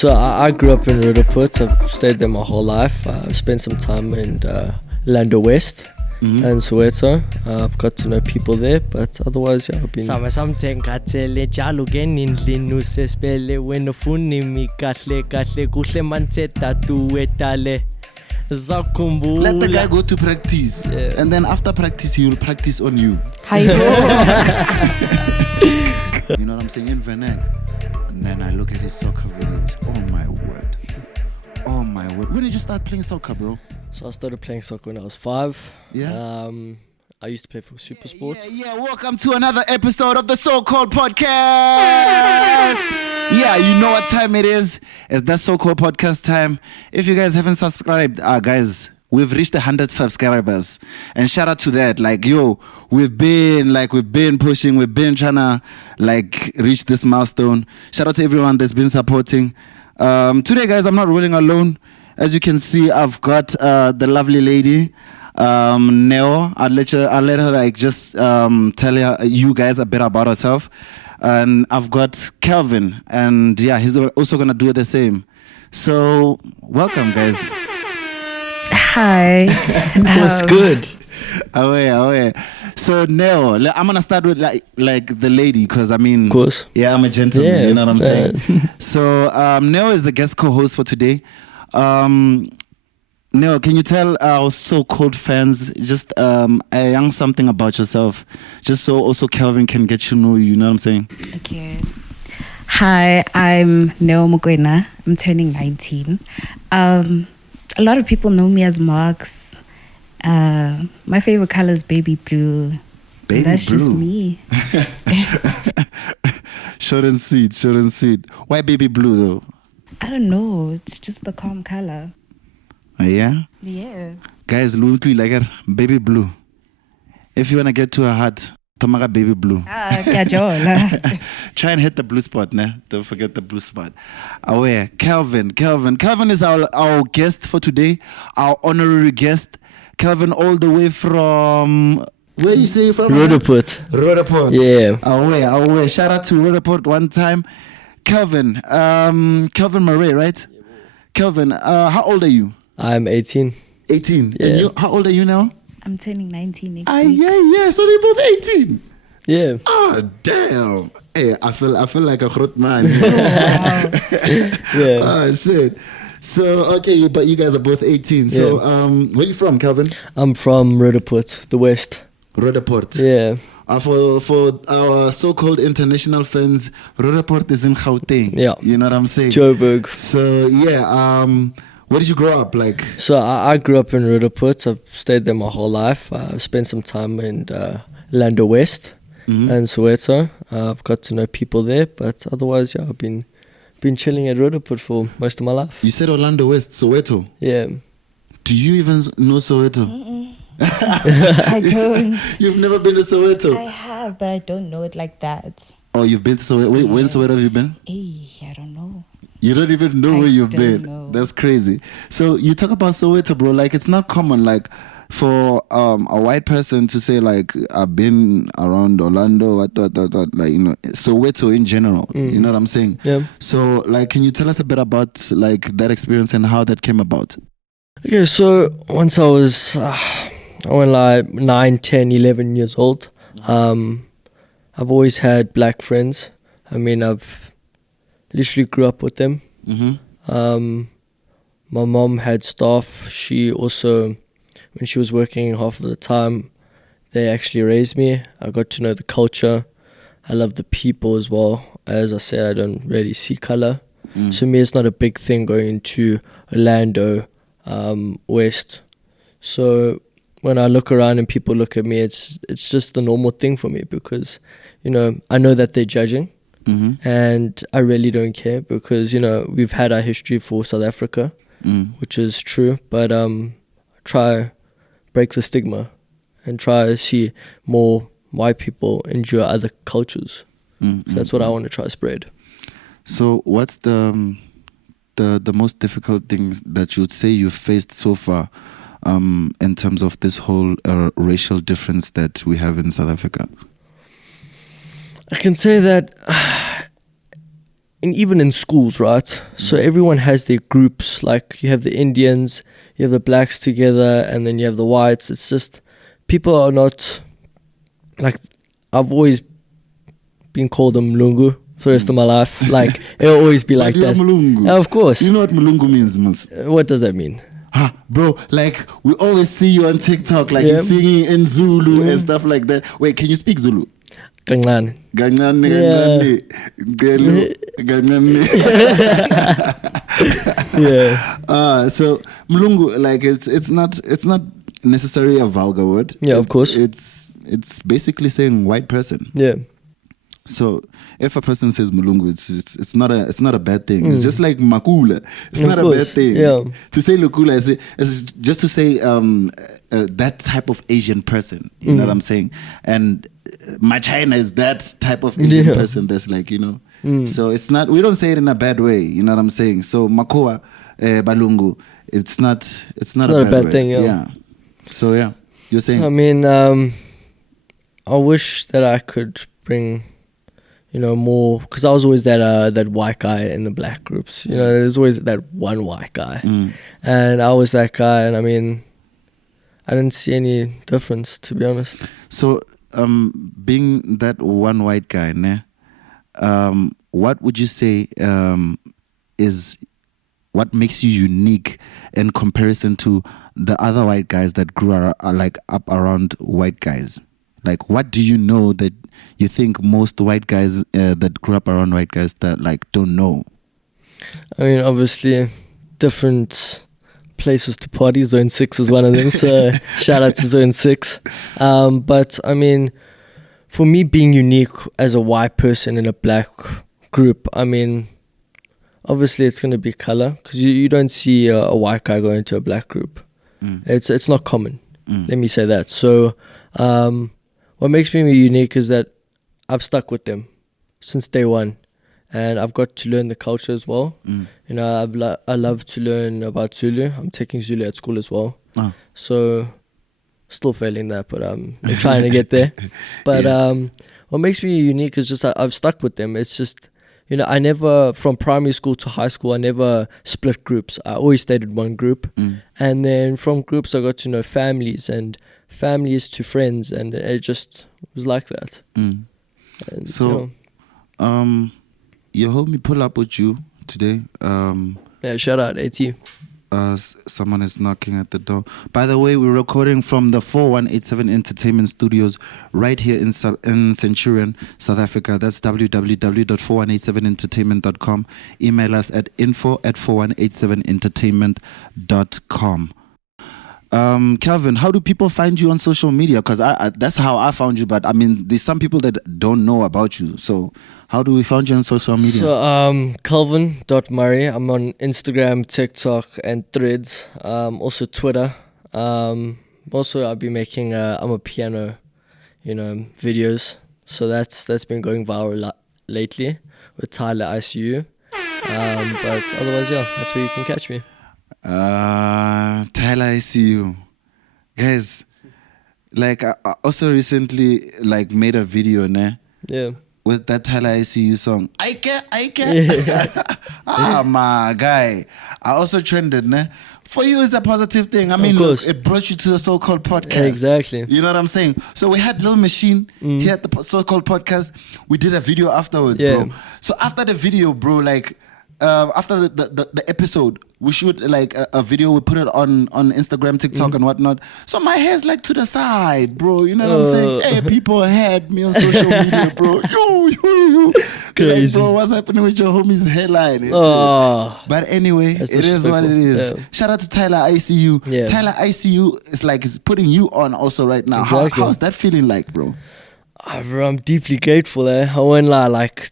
So I grew up in Roodepoort. I've stayed there my whole life. I've spent some time in Lando West and Soweto. I've got to know people there, but otherwise, yeah, I've been... Something katele jalo genin linu sespele wenofuni mi kahle kuhle manteta tuetale. Let the guy go to practice, and then after practice, he will practice on you. Hi, You know what I'm saying? In Venek. And then I look at his soccer videos. Oh my word. Oh my word. When did you start playing soccer, bro? So I started playing soccer when I was 5. Yeah. I used to play for Super Sport. Yeah. Welcome to another episode of the So-Called Podcast. Yeah, you know what time it is. It's that So-Called Podcast time. If you guys haven't subscribed, guys, we've reached 100 subscribers. And shout out to that. Like, yo, we've been pushing, we've been trying to reach this milestone. Shout out to everyone that's been supporting. Today, guys, I'm not rolling alone. As you can see, I've got the lovely lady, Neo. I'll let her just tell you guys a bit about herself. And I've got Kalvin, and yeah, he's also gonna do the same. So, welcome, guys. Hi. What's good? Away. So Neo, I'm gonna start with like the lady, because I mean, Of course. yeah, I'm a gentleman. Yeah. You know what I'm saying? So Neo is the guest co-host for today. Neo, can you tell our so-called fans just a young something about yourself, just so also Kalvin can get to know you? You know what I'm saying? Okay. Hi, I'm Neo Mokoena. I'm turning 19. A lot of people know me as Marks. My favorite color is baby blue. Baby That's blue. just me. Short and sweet. Why baby blue though? I don't know. It's just the calm color. Yeah? Yeah. Guys, look like her, baby blue. If you want to get to her heart, tomaga baby blue. Kajola. Try and hit the blue spot, nah? Don't forget the blue spot. Aware, Kalvin. Kalvin is our guest for today, our honorary guest. Kalvin, all the way from... Where you say you're from? Roodepoort. Yeah. Aware. Shout out to Roodepoort one time. Kalvin, Kalvin Murray, right? Kalvin, how old are you? I'm 18. 18. Yeah. And you, how old are you now? I'm turning 19 next week. Yeah. So they're both 18. Yeah. Oh, damn. Hey, I feel like a grot man. Yeah. Oh, shit. So, okay, but you guys are both 18. So, where are you from, Kalvin? I'm from Roodepoort, the West. Roodepoort. Yeah. For our so-called international fans, Roodepoort is in Gauteng. Yeah. You know what I'm saying? Joburg. So, yeah, where did you grow up? Like, So I grew up in Roodepoort. I've stayed there my whole life. I've spent some time in Lando West and Soweto. I've got to know people there, but otherwise, yeah, I've been chilling at Roodepoort for most of my life. you said Orlando West, Soweto. Yeah. Do you even know Soweto? I don't. You've never been to Soweto? I have, but I don't know it like that. Oh, you've been to Soweto? Wait, when Soweto have you been? I don't know. You don't even know I where you've don't been. know. That's crazy. So you talk about Soweto, bro. Like, it's not common, like, for a white person to say, like, I've been around Orlando, like, you know, Soweto in general. You know what I'm saying? Yeah. So, like, can you tell us a bit about, like, that experience and how that came about? Okay, so once I was like 9, 10, 11 years old, I've always had black friends. I mean, I've literally grew up with them. My mom had staff. She also, when she was working half of the time, they actually raised me. I got to know the culture. I love the people as well. As I said, I don't really see color. So me, it's not a big thing going to Orlando West. So when I look around and people look at me, it's just the normal thing for me, because, you know, I know that they're judging. And I really don't care, because, you know, we've had our history for South Africa, which is true, but try break the stigma and try to see more white people enjoy other cultures. So that's what I want to try to spread. So what's the most difficult things that you would say you've faced so far in terms of this whole racial difference that we have in South Africa? I can say that and even in schools, right? So everyone has their groups. Like you have the Indians, you have the blacks together, and then you have the whites. It's just people are not like, I've always been called a Mlungu for the rest of my life. Like it'll always be like But you're that. Mulungu. Yeah, of course. You know what Mulungu means, Mus? What does that mean? Ha, bro, like we always see you on TikTok, like Yeah. you're singing in Zulu and stuff like that. Wait, can you speak Zulu? Kancane. Gancane, Yeah. gancane, gancane. Yeah. So Mlungu, like it's not necessarily a vulgar word. Yeah, of course. It's basically saying white person. Yeah. So if a person says Mulungu, it's not a bad thing. It's just like Makula. It's Of not a course, bad thing. yeah. To say Lukula is just to say that type of Asian person. You know what I'm saying? And my China is that type of Asian person that's like, you know. So it's not, we don't say it in a bad way. You know what I'm saying? So Makua, Balungu, it's not a bad way. thing, yeah. So yeah, you're saying. I mean, I wish that I could bring, you know, more, because I was always that white guy in the black groups. You know, there's always that one white guy, and I was that guy. And I mean, I didn't see any difference, to be honest. So, being that one white guy, ne, what would you say is what makes you unique in comparison to the other white guys that grew like up around white guys? Like, what do you know that you think most white guys that grew up around white guys that like don't know? I mean, obviously, different places to party. Zone 6 is one of them, so shout out to Zone 6. But I mean, for me being unique as a white person in a black group, I mean, obviously it's going to be color, because you don't see a white guy go into a black group. It's not common. Let me say that. So what makes me unique is that I've stuck with them since day one, and I've got to learn the culture as well. You know, I love to learn about Zulu. I'm taking Zulu at school as well. So still failing that, but I'm trying to get there. But what makes me unique is just I've stuck with them. It's just, you know, I never, from primary school to high school, I never split groups. I always stayed in one group. And then from groups, I got to know families, and families to friends, and it just was like that. And, So, your homie pull up with you today. yeah, shout out AT. Someone is knocking at the door. By the way, we're recording from the 4187 Entertainment Studios right here in Centurion, South Africa. That's www.4187entertainment.com. Email us at info@4187entertainment.com. Kalvin, how do people find you on social media? Because that's how I found you, but I mean, there's some people that don't know about you. So how do we find you on social media? So Kalvin.Murray. I'm on Instagram, TikTok, and Threads. Also Twitter. Also I'll be making I'm a piano, you know, videos. So that's been going viral lately with Tyler ICU. But otherwise, yeah, that's where you can catch me. Tyler ICU. Guys, like I also recently like made a video, ne? Yeah. With that Tyler ICU song. I care. My guy. I also trended, ne? For you, it's a positive thing. I mean, look, it brought you to the so-called podcast. Exactly. You know what I'm saying? So we had Little Machine here at the so-called podcast. We did a video afterwards, bro. So after the video, bro, like after the episode, we shoot like a video. We put it on Instagram, TikTok, and whatnot. So my hair's like to the side, bro. You know what I'm saying? Hey, people had me on social media, bro. Yo. Crazy. Like, bro, what's happening with your homie's hairline? But anyway, it is what it is. Yeah. Shout out to Tyler ICU. Yeah. Tyler ICU is like it's putting you on also right now. Exactly. How's that feeling like, bro? I'm deeply grateful. I won't lie. Like,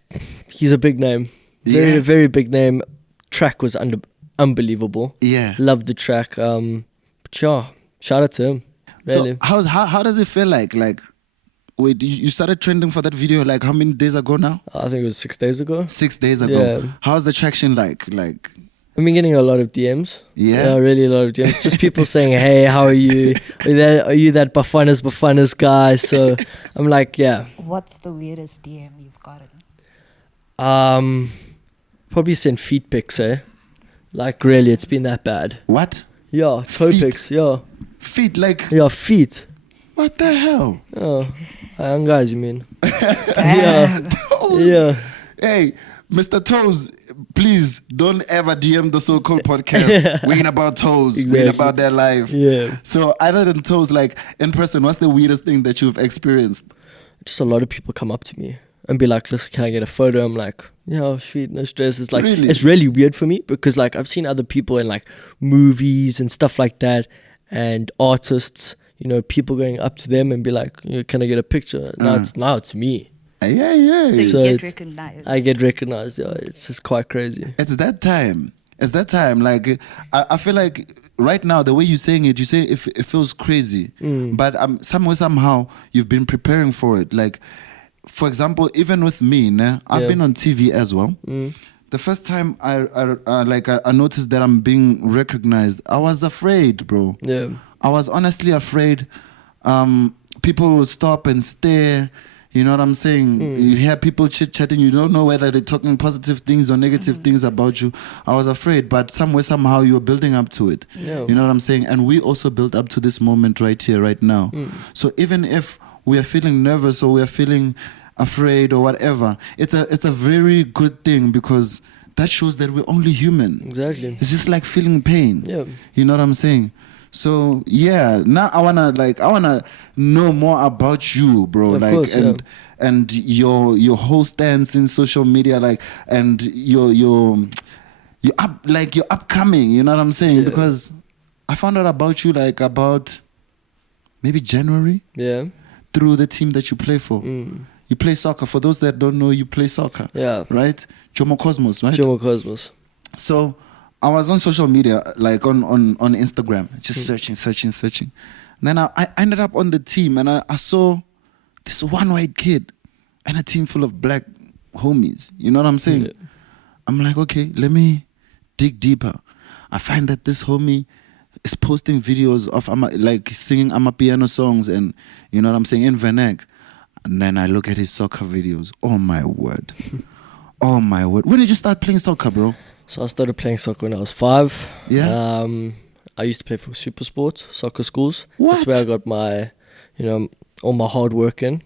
he's a big name. Very big name. Track was unbelievable. Yeah. Loved the track. But yeah, shout out to him. Really. So how does it feel like? Like, wait, you started trending for that video like how many days ago now? I think it was 6 days ago. 6 days ago. Yeah. How's the traction like? Like, I've been getting a lot of DMs. Yeah, really a lot of DMs. Just people saying, "Hey, how are you? Are you that Bafanas guy?" So I'm like, yeah. What's the weirdest DM you've gotten? Probably send feet pics, eh? Like, really, it's been that bad. What? Yeah, toe Feet? pics, yeah. Feet, like, Yeah, feet. what the hell? Oh, young guys, you mean? Damn. Toes. Yeah. Hey, Mr. Toes, please don't ever DM the so-called podcast. We ain't about toes. We ain't Exactly. about their life. Yeah. So other than toes, like in person, what's the weirdest thing that you've experienced? Just a lot of people come up to me and be like, listen, can I get a photo? I'm like, yeah, sweet, no stress. It's like, Really? it's really weird for me because like I've seen other people in like movies and stuff like that and artists, you know, people going up to them and be like, you know, can I get a picture? Now it's me. Yeah. So you So get it- recognized. I get recognized. Yeah, it's just quite crazy. It's that time. It's that time. Like, I feel like right now, the way you're saying it, you say it feels crazy. But somewhere, somehow, you've been preparing for it. Like, for example, even with me, I've Yeah. been on TV as well. The first time I noticed that I'm being recognized, I was afraid, bro. Yeah. I was honestly afraid. People will stop and stare. You know what I'm saying? You hear people chit-chatting. You don't know whether they're talking positive things or negative things about you. I was afraid, but somewhere, somehow, you're building up to it. Yeah. You know what I'm saying? And we also built up to this moment right here, right now. So even if we are feeling nervous or we are feeling afraid or whatever, it's a very good thing because that shows that we're only human. Exactly. It's just like feeling pain. Yeah. You know what I'm saying? So yeah, now I wanna know more about you, bro. Of like course, and your whole stance in social media, like and your upcoming. You know what I'm saying? Yeah. Because I found out about you like about maybe January Yeah. through the team that you play for. You play soccer. For those that don't know, you play soccer. Yeah. Right? Jomo Cosmos, right? Jomo Cosmos. So I was on social media, like on Instagram, just searching. Then I ended up on the team and I saw this one white kid and a team full of black homies. You know what I'm saying? Yeah. I'm like, okay, let me dig deeper. I find that this homie is posting videos of like singing Amapiano songs and you know what I'm saying in Vernac. And then I look at his soccer videos. Oh my word. Oh my word. When did you start playing soccer, bro? So I started playing soccer when I was 5. Yeah? I used to play for super sports, soccer schools. What? That's where I got my, all my hard work in.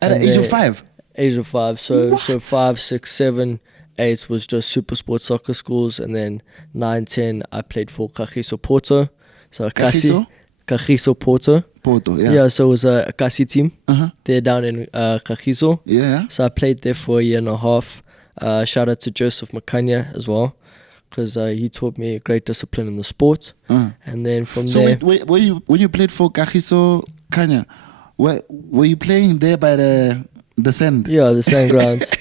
At the And age of then- 5? Age of 5. So What? 5, 6, 7, 8 was just super sports soccer schools. And then 9, 10, I played for Kagiso Porto. So Kagiso? Kagiso Porto. Porto, yeah. Yeah, so it was a Kasi team. Uh-huh. They're down in Kagiso. Yeah. So I played there for a year and a half. Shout out to Joseph Makanya as well, because he taught me great discipline in the sport. And then from So there, wait, when you played for Kagiso Kanya, were you playing there by the sand? yeah, the same grounds.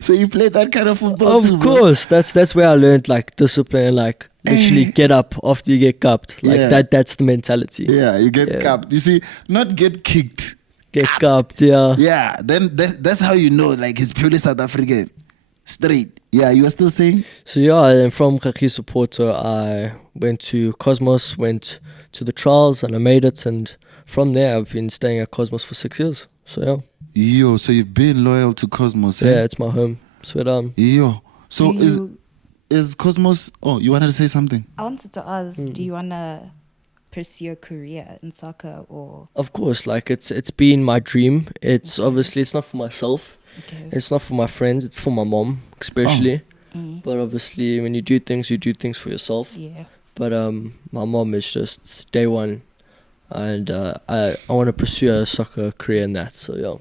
So you played that kind of football too, Of bro? course, that's where I learned like discipline and like literally get up after you get cupped. Like Yeah. that's the mentality. Yeah, you get Yeah. capped. You see, not get kicked. Get cupped, yeah. Yeah, then that's how you know, like, he's purely South African. Straight. Yeah, you were still saying? So yeah, and from Kagiso Porto, I went to Cosmos, went to the trials, and I made it. And from there, I've been staying at Cosmos for 6 years. So yeah. Yo, so you've been loyal to Cosmos, eh? Yeah, it's my home. Swear down. Yo. So Do is Cosmos... Oh, you wanted to say something? I wanted to ask, do you want to pursue a career in soccer or... Of course, like it's been my dream. It's obviously it's not for myself. Okay. It's not for my friends. It's for my mom, especially. But obviously, when you do things for yourself. Yeah. But my mom is just day one, and I want to pursue a soccer career in that. So yeah,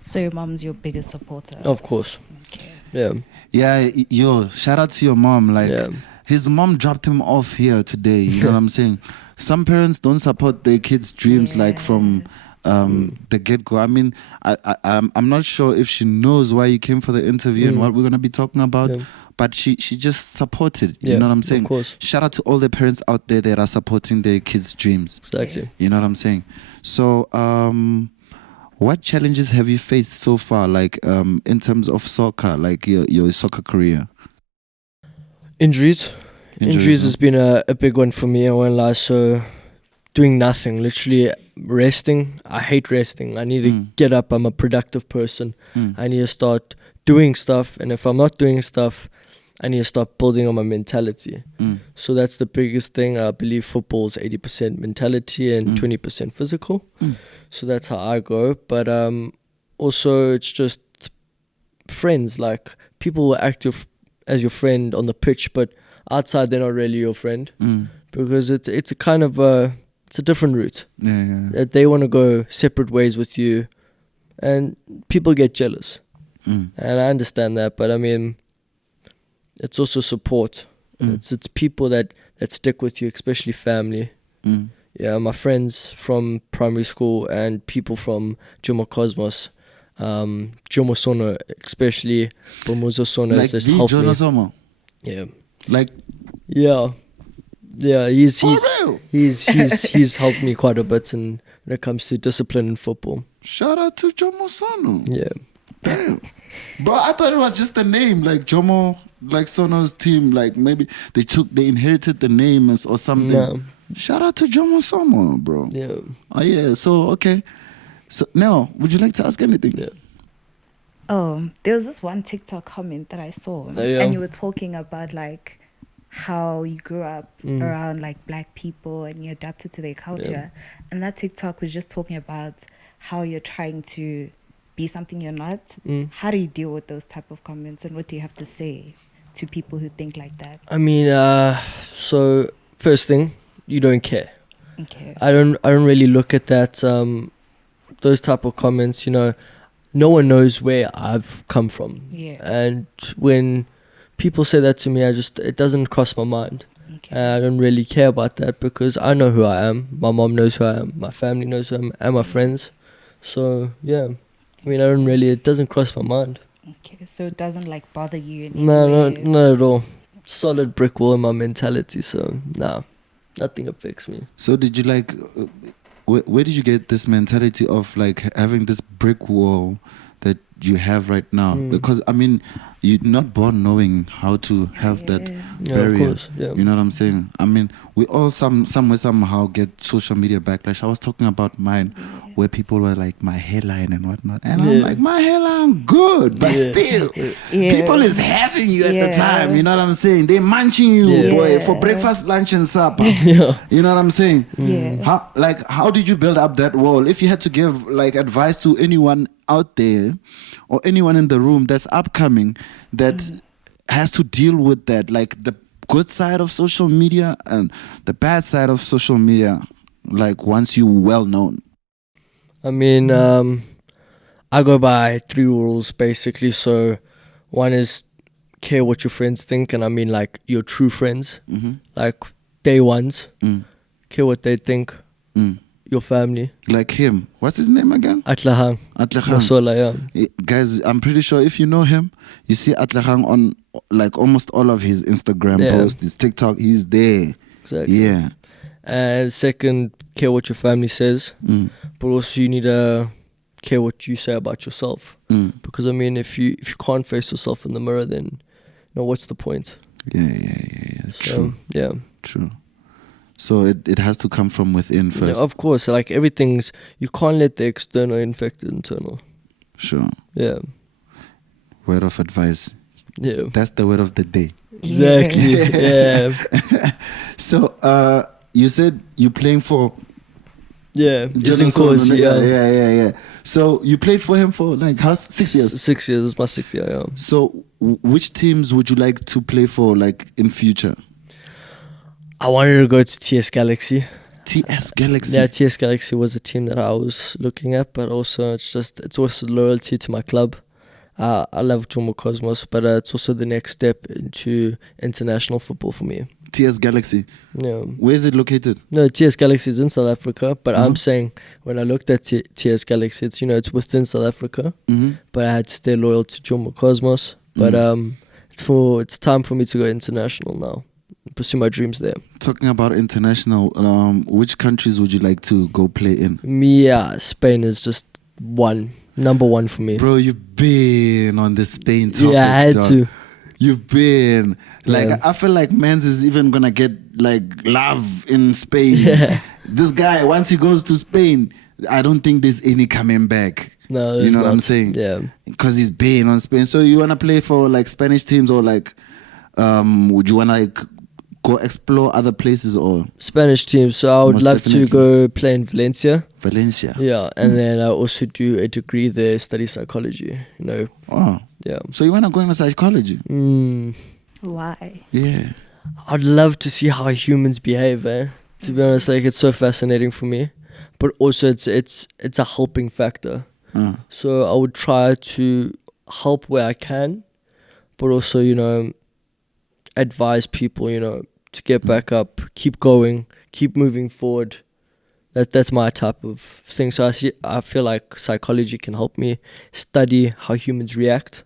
So your mom's your biggest supporter? of course, Okay. yeah, Yeah, yo, shout out to your mom. Like, Yeah. his mom dropped him off here today. You know what I'm saying? Some parents don't support their kids' dreams like from the get-go. I mean, I'm not sure if she knows why you came for the interview and what we're going to be talking about, Yeah. but she just supported. Yeah, You know what I'm of saying? course. Shout out to all the parents out there that are supporting their kids' dreams. exactly. Yes. You know what I'm saying? So, what challenges have you faced so far, like in terms of soccer, like your soccer career? Injuries Injuries, has been a big one for me. I won't lie. So doing nothing, literally resting. I hate resting. I need to get up. I'm a productive person. I need to start doing stuff, and if I'm not doing stuff, I need to start building on my mentality. So that's the biggest thing. I believe football is 80% mentality and 20% physical. So that's how I go. But also it's just friends. Like, people will act as your friend on the pitch, but outside they're not really your friend, because it's a kind of it's a different route. That they want to go separate ways with you, and people get jealous, and I understand that. But I mean, it's also support. It's people that stick with you, especially family. Yeah, my friends from primary school and people from Jomo Cosmos, Jomo Sono, especially Bomuzo Sono, Like has the helped Jono me. Somo. Yeah, Like, yeah. He's real? he's helped me quite a bit when it comes to discipline in football. shout out to Jomo Sono. Yeah. Damn. Bro, I thought it was just the name, like Jomo, like Sono's team, like maybe they inherited the name or something. No. Shout out to Jomo Somo, bro. Yeah. Oh yeah, so okay. So now, would you like to ask anything? Yeah. Oh, there was this one TikTok comment that I saw, yeah. and you were talking about like how you grew up around like black people and you adapted to their culture. And that TikTok was just talking about how you're trying to be something you're not. How do you deal with those type of comments, and what do you have to say to people who think like that? I mean, so first thing, you don't care. Okay. I don't really look at that. Those type of comments, you know, no one knows where I've come from. Yeah. And when people say that to me, it doesn't cross my mind. Okay. I don't really care about that, because I know who I am. My mom knows who I am. My family knows who I am, and my friends. So yeah, I mean, it doesn't cross my mind. Okay, so it doesn't like bother you in any No, way? not at all. Solid brick wall in my mentality. So nah, nothing affects me. So did you like, where did you get this mentality of like having this brick wall that you have right now? Because I mean, you're not born knowing how to have that Yeah, barrier. of course. Yeah. You know what I'm saying? I mean, we all somehow get social media backlash. I was talking about mine, where people were like, my hairline and whatnot, and I'm like, my hairline good, but still, people is having you at the time. You know what I'm saying? They munching you, boy, for breakfast, lunch, and supper. Yeah. You know what I'm saying? Yeah. How did you build up that wall? If you had to give like advice to anyone out there or anyone in the room that's upcoming that has to deal with that, like the good side of social media and the bad side of social media, like once you well known. I mean, I go by 3 rules basically. So one is care what your friends think, and I mean like your true friends, like day ones. Care what they think. Your family. Like him. What's his name again? Atlahang. Atlahang. Yeah. Guys, I'm pretty sure if you know him, you see Atlahang on like almost all of his Instagram posts, his TikTok, he's there. Exactly. Yeah. And second, care what your family says, but also you need to care what you say about yourself. Because I mean, if you can't face yourself in the mirror, then you know, what's the point? Yeah. So, True. yeah. True. So it has to come from within first. Yeah, of course, like you can't let the external infect the internal. Sure. Yeah. Word of advice. Yeah. That's the word of the day. Exactly. Yeah. So you said you're playing for Yeah. It's in Jonathan, course. yeah. So you played for him for like 6 years. 6 years. It's my 6th year. Yeah. So which teams would you like to play for, like in future? I wanted to go to TS Galaxy. TS Galaxy. Yeah, TS Galaxy was a team that I was looking at, but also it's also loyalty to my club. I love Jomo Cosmos, but it's also the next step into international football for me. TS Galaxy. Yeah. Where is it located? No, TS Galaxy is in South Africa, but I'm saying when I looked at TS Galaxy, it's within South Africa, but I had to stay loyal to Jomo Cosmos. But it's time for me to go international now. Pursue my dreams there. Talking about international, which countries would you like to go play in? Spain is just number one for me. Bro, you've been on the Spain topic. Yeah, I had dog. to. You've been like, Yeah. I feel like Mans is even gonna get like love in Spain. Yeah. This guy, once he goes to Spain, I don't think there's any coming back. No, You there's know what I'm not. saying? Yeah. Because he's been on Spain. So you wanna play for like Spanish teams, or like would you wanna like go explore other places, or Spanish team. So I would Most love to definitely. go play in Valencia. Valencia? Yeah, and then I also do a degree there, study psychology. You know, Oh, yeah. so you wanna go into psychology? Why? Yeah. I'd love to see how humans behave. To be honest, like it's so fascinating for me, but also it's a helping factor. So I would try to help where I can, but also advise people to get back up, keep going, keep moving forward. That's my type of thing. So I feel like psychology can help me study how humans react,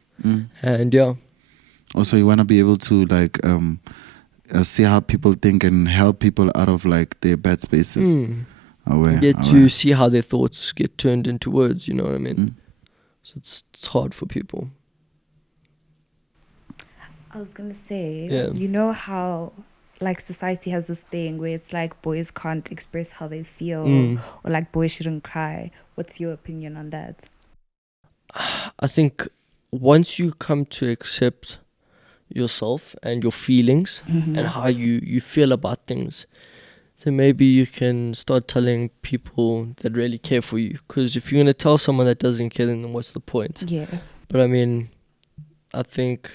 and yeah. Also, you wanna be able to like see how people think and help people out of like their bad spaces. Get to see how their thoughts get turned into words. You know what I mean? So it's hard for people. I was gonna say, Yeah. you know how like society has this thing where it's like boys can't express how they feel, or like boys shouldn't cry. What's your opinion on that? I think once you come to accept yourself and your feelings and how you feel about things, then maybe you can start telling people that really care for you. Because if you're going to tell someone that doesn't care, then what's the point? Yeah. But I mean, I think,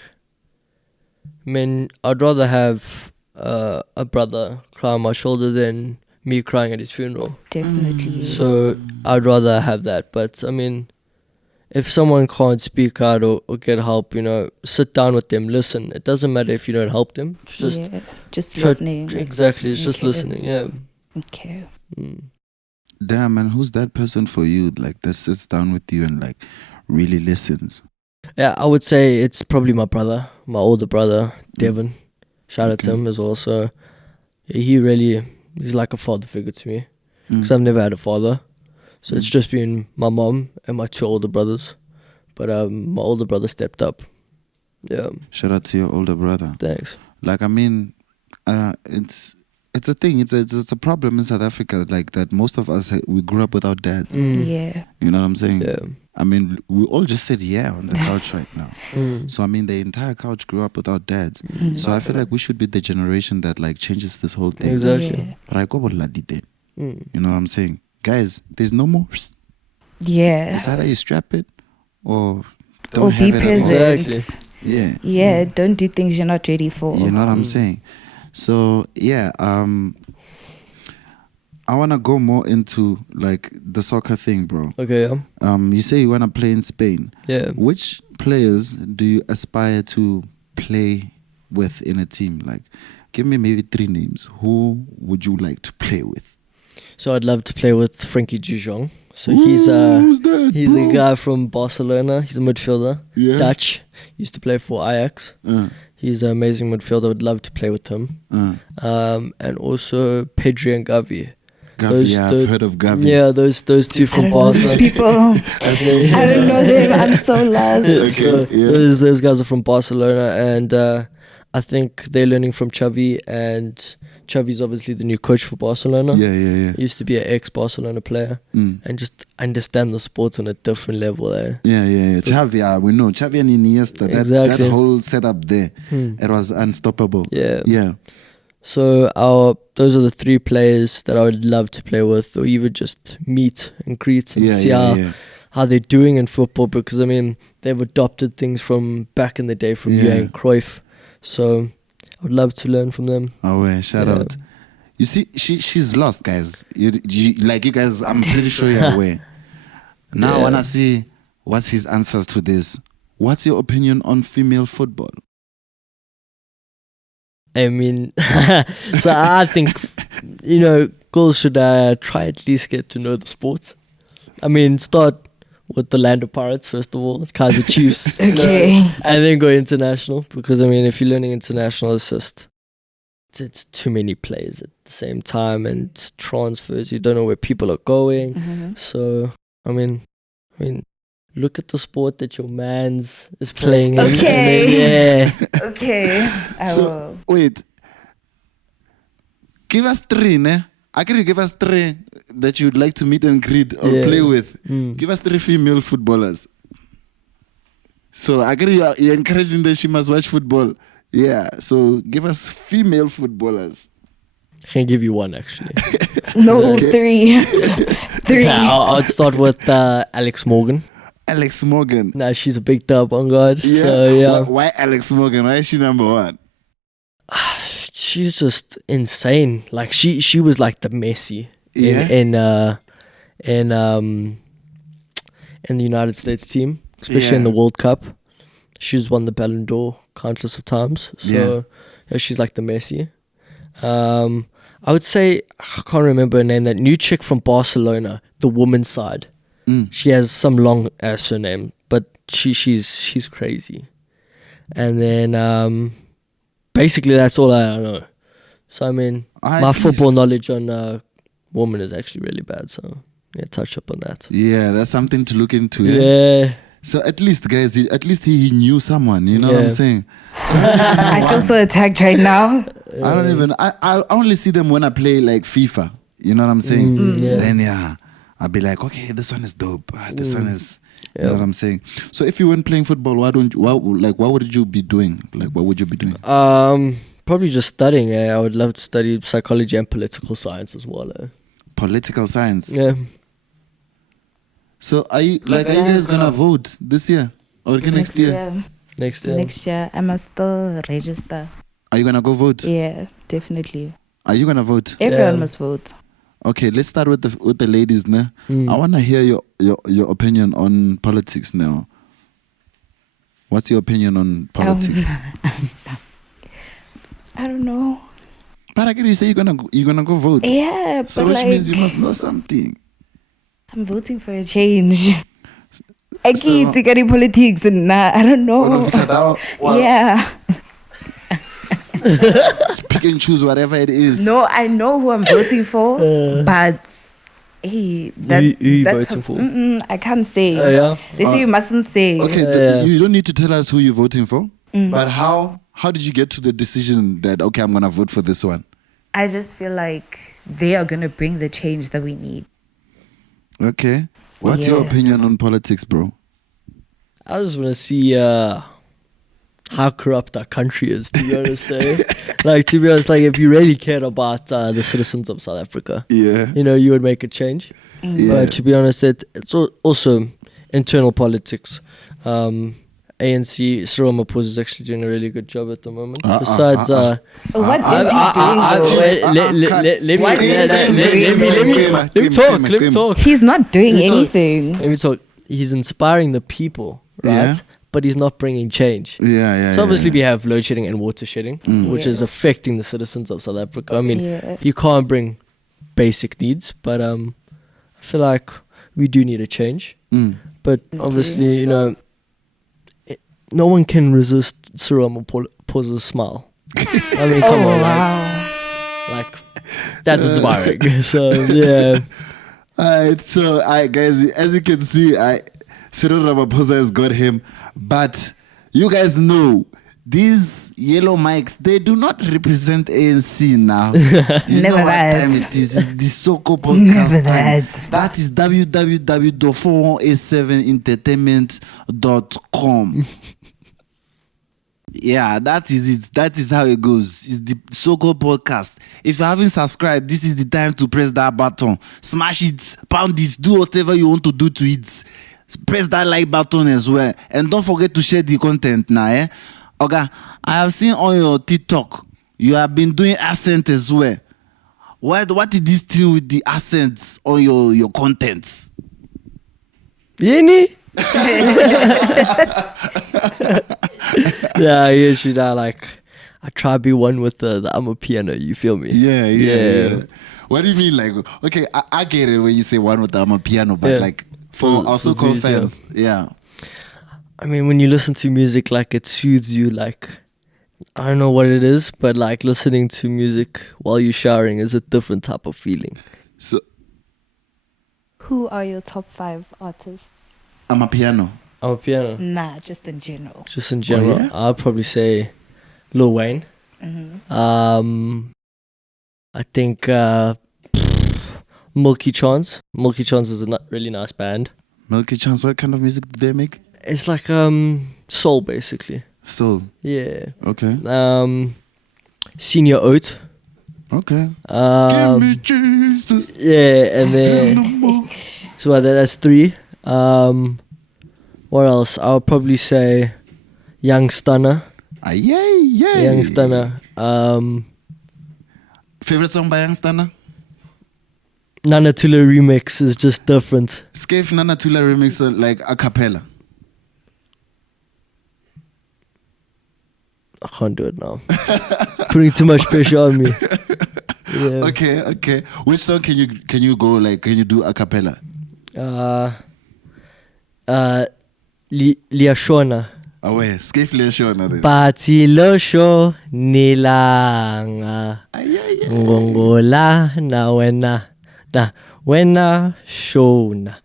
I'd rather have a brother cry on my shoulder than me crying at his funeral. Definitely. So I'd rather have that. But I mean, if someone can't speak out or get help, sit down with them, listen. It doesn't matter if you don't help them. Just listening. Exactly, it's just listening, yeah. Okay. Damn, man, who's that person for you? Like that sits down with you and like really listens. Yeah, I would say it's probably my brother, my older brother, Devin. Shout out to him as well. So he's like a father figure to me. Because I've never had a father. So it's just been my mom and my two older brothers. But my older brother stepped up. Yeah. Shout out to your older brother. Thanks. Like, I mean, it's a thing. It's a problem in South Africa. Like that, most of us we grew up without dads. Yeah. You know what I'm saying? Yeah. I mean, we all just said yeah on the couch right now. So I mean, the entire couch grew up without dads. So I feel like we should be the generation that like changes this whole thing. Exactly. You know what I'm saying? Guys, there's no more. Yeah. It's either you strap it or don't Or have be it at all. present. Exactly. Yeah. Yeah. Don't do things you're not ready for. You know what I'm saying? So yeah, I wanna go more into like the soccer thing, bro. Okay, yeah. You say you wanna play in Spain. Yeah. Which players do you aspire to play with in a team? Like, give me maybe 3 names. Who would you like to play with? So I'd love to play with Frankie de Jong. So he's who's that, he's bro? a guy from Barcelona. He's a midfielder. Yeah. Dutch. Used to play for Ajax. He's an amazing midfielder. Would love to play with him. And also Pedri and Gavi. Gavi, I've heard of Gavi. Yeah, those two I from don't know these Barcelona. people. I don't know them. I'm so lost. So yeah. those guys are from Barcelona, and I think they're learning from Xavi, and Xavi's obviously the new coach for Barcelona. Yeah. He used to be an ex-Barcelona player, and just understand the sport on a different level. Yeah. Xavi, we know Xavi and Iniesta. Exactly. That whole setup there, it was unstoppable. Yeah. So those are the 3 players that I would love to play with, or even just meet and greet and see how they're doing in football. Because I mean, they've adopted things from back in the day from Johan Cruyff. So I would love to learn from them. Shout out. You see, she's lost, guys. You guys, I'm pretty sure you're aware. Now I wanna see what's his answers to this. What's your opinion on female football? I mean, so I think, girls should try at least get to know the sport. I mean, start with the Land of Pirates, first of all, Kaiser Chiefs. Okay. And then go international. Because, I mean, if you're learning international, it's too many players at the same time and transfers. You don't know where people are going. So, I mean, look at the sport that your man's is playing in. Okay. And then, Okay. I will. Wait. Give us 3, ne? Can you give us 3 that you'd like to meet and greet or Yeah. play with? Mm. Give us 3 female footballers. So I agree, you're encouraging that she must watch football. Yeah. So give us female footballers. I can give you one actually. No, Okay. 3. 3. Okay, I'd start with Alex Morgan. Alex Morgan. Nah, she's a big dub on God. Yeah. So, yeah. Why Alex Morgan? Why is she number 1? She's just insane. Like she was like the Messi Yeah. in the United States team, especially in Yeah. the World Cup. She's won the Ballon d'Or countless of times. So yeah, she's like the Messi. I would say I can't remember her name. That new chick from Barcelona, the woman's side. She has some long ass surname, but she's crazy. And then basically that's all I know. So I mean, my football knowledge on women is actually really bad. So yeah, touch up on that. Yeah, that's something to look into. Yeah. So at least, guys, he knew someone. You know what I'm Yeah. saying? I feel so attacked right now. I don't even. I only see them when I play like FIFA. You know what I'm saying? Yeah. Then I'll be like, okay, this one is dope. This one is. You know Yeah. what I'm saying? So if you weren't playing football, what would you be doing? Like, what would you be doing? Probably just studying. I would love to study psychology and political science as well. Political science. Yeah. So are you guys gonna vote this year or next year? Next year. Next year, I must still register. Are you gonna go vote? Yeah, definitely. Are you gonna vote? Everyone Yeah. must vote. Okay, let's start with the ladies now. I wanna hear your opinion on politics now. What's your opinion on politics? I don't know. But I get you say you're gonna go vote. Yeah, So but which like, means you must know something. I'm voting for a change. I can't take any politics and I don't know. Yeah. Just pick and choose whatever it is. No, I know who I'm voting for, but hey, Who you that's voting for? I can't say. Yeah. They say you mustn't say. Okay, Yeah. you don't need to tell us who you're voting for. But how did you get to the decision that okay, I'm gonna vote for this one? I just feel like they are gonna bring the change that we need. Okay. What's your Yeah. opinion on politics, bro? I just want to see how corrupt our country is, to be honest. Like, to be honest, like, if you really cared about the citizens of South Africa, Yeah. you know, you would make a change. Yeah. But to be honest, it's also internal politics. ANC, Cyril Ramaphosa is actually doing a really good job at the moment. Besides, What is he doing? let me talk. He's not doing Let me talk. anything. Let me talk. He's inspiring the people, right? Yeah. But he's not bringing change. Yeah. So obviously we have load shedding and water shedding, which is affecting the citizens of South Africa. I mean, you can't bring basic needs, but I feel like we do need a change. But obviously, you know, no one can resist Cyril Ramaphosa's smile. I mean, come on, like that's inspiring. So yeah. Alright, so guys, as you can see, Cyril Ramaphosa has got him, but you guys know these yellow mics, they do not represent ANC now. You Never know what that. time it is. It's the Soko Never podcast time. that. That is www.41a7entertainment.com. Yeah, that is it. That is how it goes. It's the Soko podcast. If you haven't subscribed, this is the time to press that button. Smash it, pound it, do whatever you want to do to it. Press that like button as well. And don't forget to share the content now, eh? Okay, I have seen on your TikTok, you have been doing accent as well. What is this thing with the accents on your content? Yeni? Yeah, usually I try to be one with the I'm piano, you feel me? Yeah. What do you mean? Like, okay, I get it when you say one with the piano, but like for our so-called fans, yeah. I mean, when you listen to music, like it soothes you. Like, I don't know what it is, but like listening to music while you're showering is a different type of feeling. So Who are your top 5 artists? I'm a piano. I'm a piano. Nah, just in general. Just in general, yeah? I'll probably say Lil Wayne. I think Milky Chance. Milky Chance is a really nice band. Milky Chance, what kind of music did they make? It's like soul basically. Soul. Yeah. Okay. Senior Oat. Okay. Um, Give me Jesus. Yeah, and No then more. so that's 3. What else? I'll probably say Young Stunna. Yay. Young Stunna. Favorite song by Young Stunna? Nana Tula remix is just different. Scave Nana Tula remix, like a cappella. I can't do it now. Putting too much pressure on me. Yeah. Okay. Which song can you go, like, can you do a cappella? Liashona. Away. Scave Leashona then. Pati losho nilanga. Ngongola na wena shona.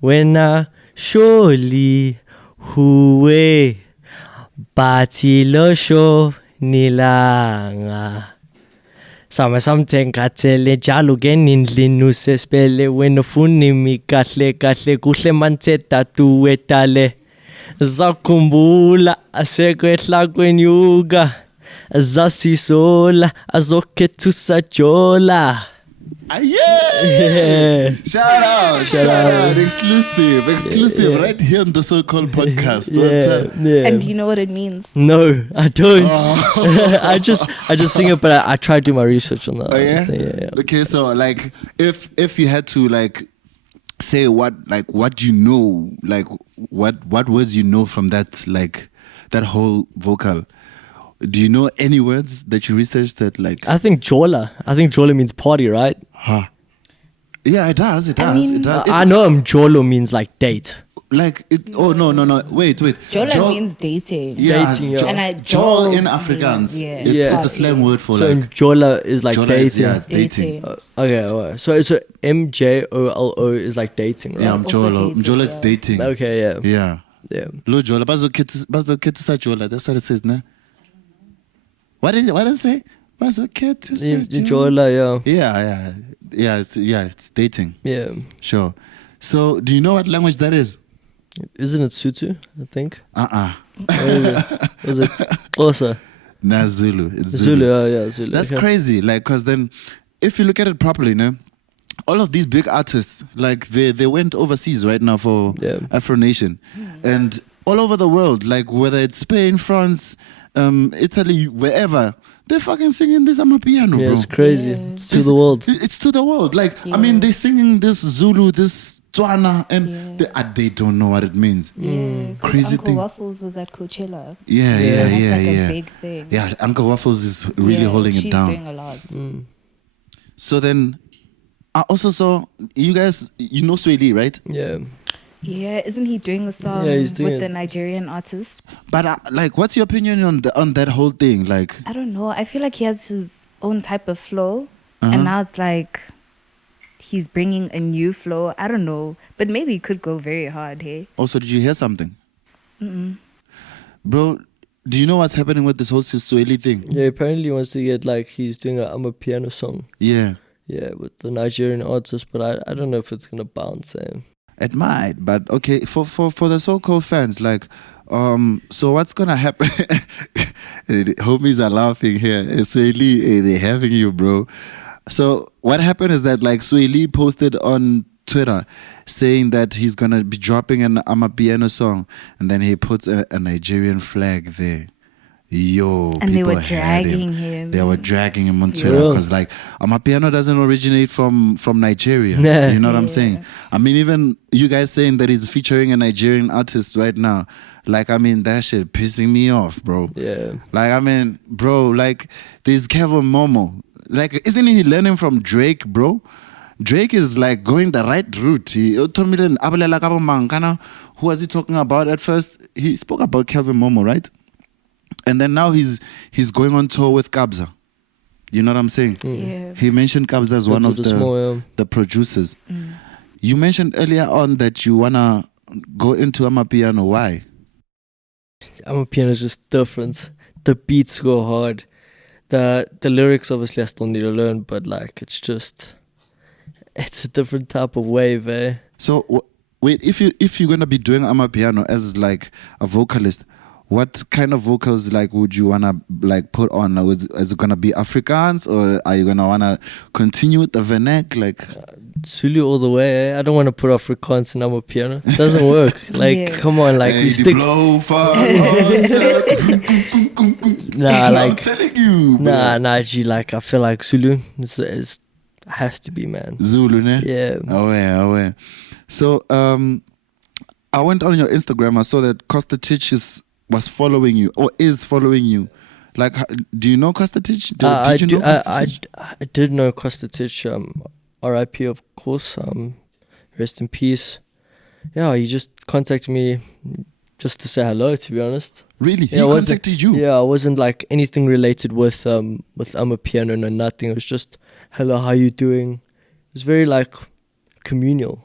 Wena sholi huwe. Pati losho nilanga. Something katele jalo genindlini usespele wena funi mikahle kuhle manteta tuwetale zakhumbula asekwehla kwenyuka zasisola azokethusa jola. Yeah. Shout out. Exclusive right here on the so-called podcast. Yeah. And do you know what it means? No, I don't. I just sing it, but I try to do my research on that. Oh yeah? Yeah. Okay, so like if you had to like say what you know, like what words you know from that, like that whole vocal, do you know any words that you researched that like? I think jola means party, right? Huh. Yeah, it does. I mean, I know jolo means like date. Like it. Oh no. Wait. Jola means dating. Yeah, Dating, yeah. And Jol in Afrikaans. Yeah. It's a slang word for So like. jola is like Jola dating. it's dating. Okay, alright. So MJOLO is like dating, right? Yeah, also Mjolo. dating, Mjolo, it's yeah. dating. Okay, Yeah. yeah. Lo Jola. Bazo Jola. That's what it says, nah? What does it say? Bazo Jola, Yeah, it's dating. yeah. Sure. So, do you know what language that is? Isn't it Sutu? I think. Was it closer? Nah, Zulu. It's Zulu. Yeah, Zulu. That's okay. crazy. Like, cause then, if you look at it properly, no, all of these big artists, like they went overseas right now for Afro Nation, and all over the world, like whether it's Spain, France, Italy, wherever, they're fucking singing this amapiano, Yeah, bro. it's crazy. Yeah. It's to the world. It's to the world. Like, I mean, they're singing this Zulu, this Tswana, and they don't know what it means. Yeah, Crazy Uncle thing. Waffles was at Coachella. Yeah. That's like a big thing. Yeah, Uncle Waffles is really holding it down. She's doing a lot. So then, I also saw you guys, you know Sway Lee, right? Yeah. Yeah, isn't he doing a song Yeah, he's doing with the it. Nigerian artist? But like, what's your opinion on that whole thing? Like, I don't know. I feel like he has his own type of flow, Uh-huh. and now it's like he's bringing a new flow. I don't know, but maybe he could go very hard. Hey, also, did you hear something? Bro, do you know what's happening with this whole Sway Lee thing? Yeah, apparently he wants to get like he's doing a I'm a piano song. Yeah. Yeah, with the Nigerian artist, but I don't know if it's gonna bounce. It might, but okay, for the so-called fans, like, so what's gonna happen? The homies are laughing here. Sway Lee, they're having you, bro. So what happened is that like Sway Lee posted on Twitter saying that he's gonna be dropping an Amapiano song, and then he puts a Nigerian flag there. Yo, and they were people had dragging him. They were dragging him on Twitter because like Amapiano doesn't originate from Nigeria. Yeah. You know what I'm saying? I mean, even you guys saying that he's featuring a Nigerian artist right now, like, I mean, that shit pissing me off, bro. Yeah. Like, I mean, bro, like, there's Kalvin Momo. Like, isn't he learning from Drake, bro? Drake is like going the right route. Who was he talking about at first? He spoke about Kalvin Momo, right? And then now he's going on tour with Kabza. You know what I'm saying? Yeah. He mentioned Kabza as one of the producers. You mentioned earlier on that you wanna go into Amapiano. Why? Amapiano is just different. The beats go hard. The lyrics obviously I still need to learn, but like it's a different type of wave, eh? So wait, if you're gonna be doing amapiano as like a vocalist, what kind of vocals like would you wanna like put on? Is it gonna be Afrikaans, or are you gonna wanna continue with the vernac? Like Zulu all the way, eh? I don't want to put Afrikaans in amapiano. It doesn't work. Like, Yeah. come on, like hey, we the stick. blow for Nah, I'm like telling you, nah. Actually, like I feel like Zulu has to be, man. Zulu, ne? Yeah. Aware. So I went on your Instagram. I saw that Costa Titch was following you or is following you. Like, do you know Costa Titch? Did you know Costa Titch? I did know Costa Titch. R.I.P. of course. Rest in peace. Yeah, he just contacted me just to say hello. To be honest. Really? Yeah, He contacted you? Yeah, I wasn't like anything related with amapiano, no nothing. It was just hello, how you doing? It was very like communal.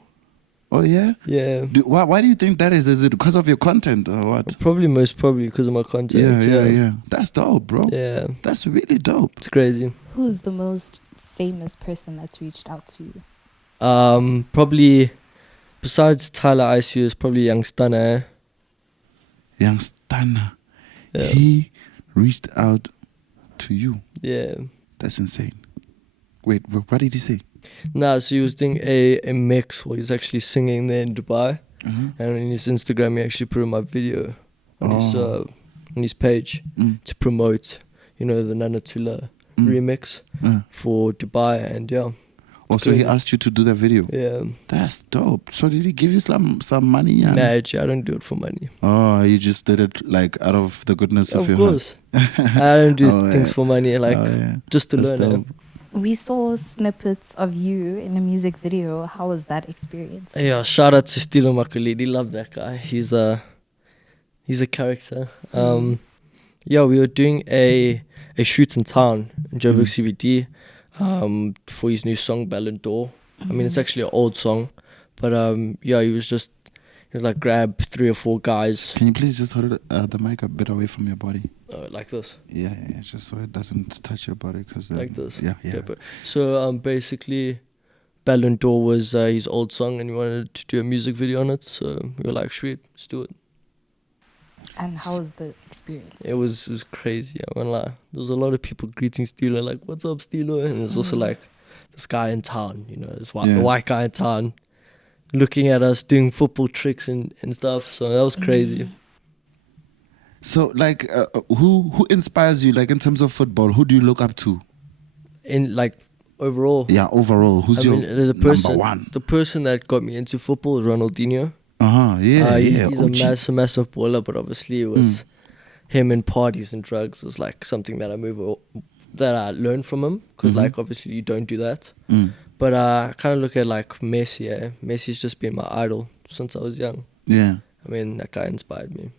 Oh yeah. Yeah. Why do you think that is? Is it because of your content or what? Most probably because of my content. Yeah. That's dope, bro. Yeah. That's really dope. It's crazy. Who's the most famous person that's reached out to you? Probably besides Tyler ICU is probably Young Stunna. Eh? Young Stunna. Yeah. He reached out to you. Yeah. That's insane. Wait, what did he say? Nah, so he was doing a mix where he's actually singing there in Dubai, and on his Instagram he actually put in my video on his page to promote, the Nana Tula remix for Dubai, and yeah. Also, he asked you to do that video. Yeah. That's dope. So did he give you some money? Yeah? Nah, actually, I don't do it for money. Oh, you just did it like out of the goodness of your course. heart. I don't do Oh, things yeah. for money, like just to That's learn. dope. We saw snippets of you in a music video. How was that experience? Yeah, shout out to Stilo Makalidi. Love that guy. He's a character. Yeah, we were doing a shoot in town in Joburg CBD for his new song Ballon d'Or. I mean, it's actually an old song, but yeah, he was like grab 3 or 4 guys. Can you please just hold the mic a bit away from your body? Like this. Yeah, just so it doesn't touch your body. Cause, Like this. Yeah. But so basically, Ballon d'Or was his old song, and we wanted to do a music video on it. So we were like, sweet, let's do it. And how was the experience? It was crazy. I won't lie. There was a lot of people greeting Stilo, like, "What's up, Stilo?" And there's also like this guy in town, the white guy in town, looking at us doing football tricks and stuff. So that was crazy. So, like, who inspires you? Like, in terms of football, who do you look up to? In like overall. Yeah, overall, who's your the person, number one? The person that got me into football is Ronaldinho. He's a massive baller, but obviously it was him and parties and drugs was like something that I learned from him, because like obviously you don't do that. But I kind of look at like Messi. Messi's just been my idol since I was young. Yeah. I mean, that guy inspired me.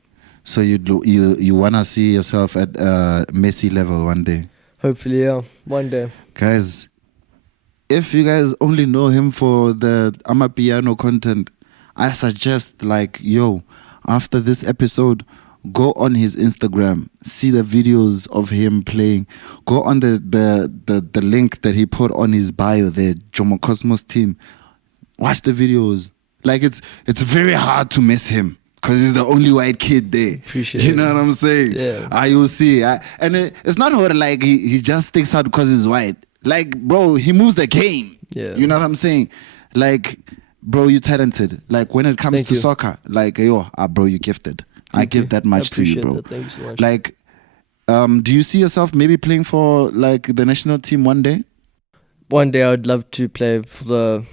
So you wanna see yourself at Messi level one day? Hopefully, yeah, one day. Guys, if you guys only know him for the amapiano content, I suggest, like, after this episode, go on his Instagram, see the videos of him playing. Go on the link that he put on his bio there, Jomo Cosmos team. Watch the videos. Like, it's very hard to miss him, because he's the only white kid there. Appreciate You know what I'm saying? Yeah. You'll see. And it's not like he just sticks out because he's white. Like, bro, he moves the game. Yeah. You know what I'm saying? Like, bro, you're talented. Like, when it comes Thank to you. soccer, like, bro, you're gifted. I give that much to you, bro. That. Thank you so much. Like, do you see yourself maybe playing for like the national team one day? One day I would love to play for the